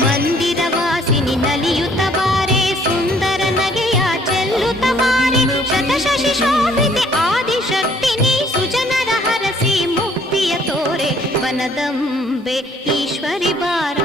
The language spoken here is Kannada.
ಮಂದಿರವಾಸಿನಿ ನಲಿಯುತ್ತ ಬಾರೆ, ಸುಂದರ ನಗೆಯ ಚೆಲ್ಲುತ್ತ ಬಾರೆ, ಶತಶಶಿ ಶೋಭಿತೆ ಆದಿಶಕ್ತಿನಿ, ಸುಜನರ ಹರಸಿ ಮುಕ್ತಿಯ ತೋರೆ, ವನದಂಬೆ ಈಶ್ವರಿ ಬಾರ.